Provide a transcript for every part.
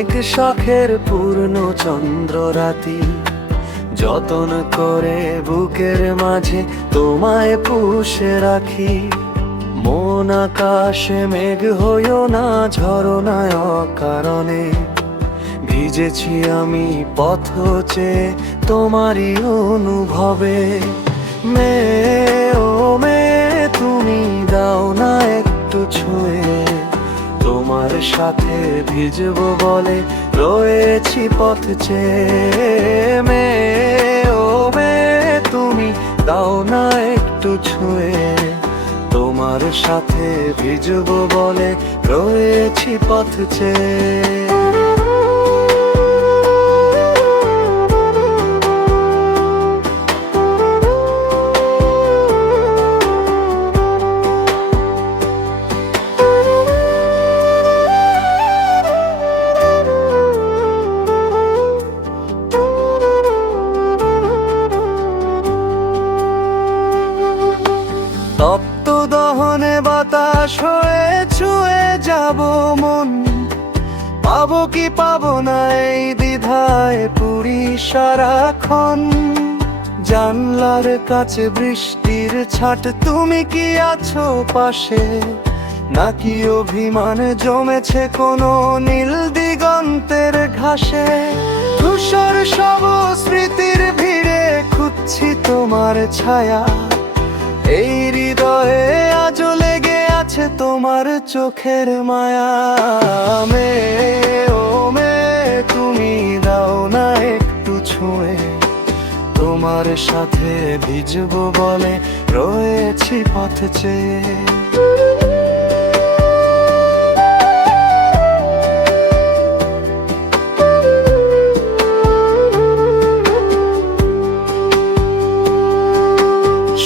অনেক শখের পূর্ণ চন্দ্র রাতি, যতন করে বুকের মাঝে তোমায় পুষে রাখি। মন আকাশে মেঘ হইও না, ঝরনায় অকারণে ভিজেছি আমি পথ চেয়ে তোমারই অনুভবে। মেয়ে ও মেয়ে তুমি দাও না একটু ছুঁয়ে, তোমার সাথে ভিজবো বলে রয়েছি পথ চেয়ে। মেয়ে ও মেয়ে তুমি দাও না একটু ছুঁয়ে, তোমার সাথে ভিজবো বলে রয়েছি পথ চেয়ে। তপ্ত দহনে বাতাস হয়ে ছুঁয়ে যাব মন, পাবো কি পাবো না এই দ্বিধায় পুরি সারাক্ষণ। জানলার কাছে বৃষ্টির ছাট, তুমি কি আছো পাশে, নাকি অভিমান জমেছে কোনো নীল দিগন্তের ঘাসে। ধূসর সব স্মৃতির ভিড়ে খুঁজছি তোমার ছায়া, এই হৃদয়ে আজও লেগে আছে তোমার চোখের মায়া। মেয়ে ও মেয়ে তুমি দাও না একটু ছুঁয়ে, তোমার সাথে ভিজবো বলে রয়েছি পথ চেয়ে।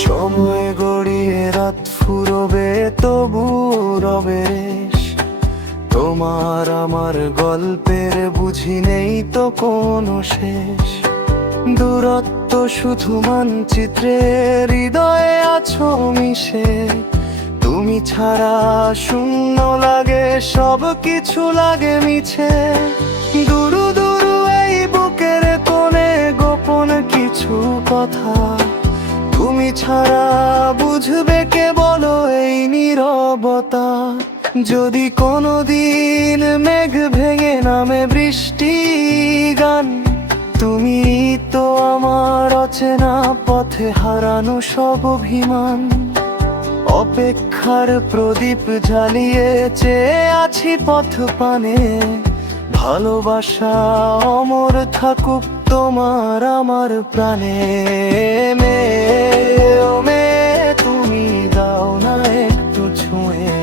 সময় গড়িয়ে রাত ফুরবে তবু রবে রেশ, তোমার আমার গল্পের বুঝি নেই তো কোনো শেষ। দূরত্ব শুধু মানচিত্রে, হৃদয়ে আছো মিশে, তুমি ছাড়া শূন্য লাগে সব কিছু লাগে মিছে। দুরু দুরু এই বুকের কোণে গোপন কিছু কথা, তুমি ছাড়া বুঝবে কে বলো এই নীরবতা। যদি কোনোদিন মেঘ ভেঙে নামে বৃষ্টি গান, তুমি তো আমার অচেনা পথে হারানো সব অভিমান। অপেক্ষার প্রদীপ জ্বালিয়ে চেয়ে আছি পথ পানে, ভালোবাসা অমর থাকুক তোমার আমার প্রাণে। মেয়ে ও মেয়ে তুমি দাও না একটু ছুঁয়ে,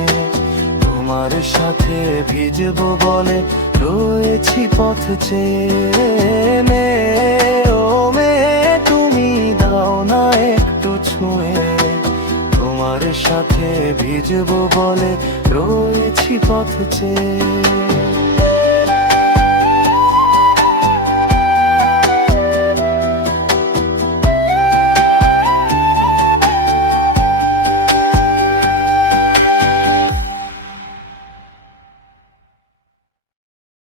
তোমার সাথে ভিজবো বলে রয়েছি পথ চেয়ে। মেয়ে ও মেয়ে তুমি দাও না একটু ছুঁয়ে, তোমার সাথে ভিজবো বলে রয়েছি পথ চেয়ে।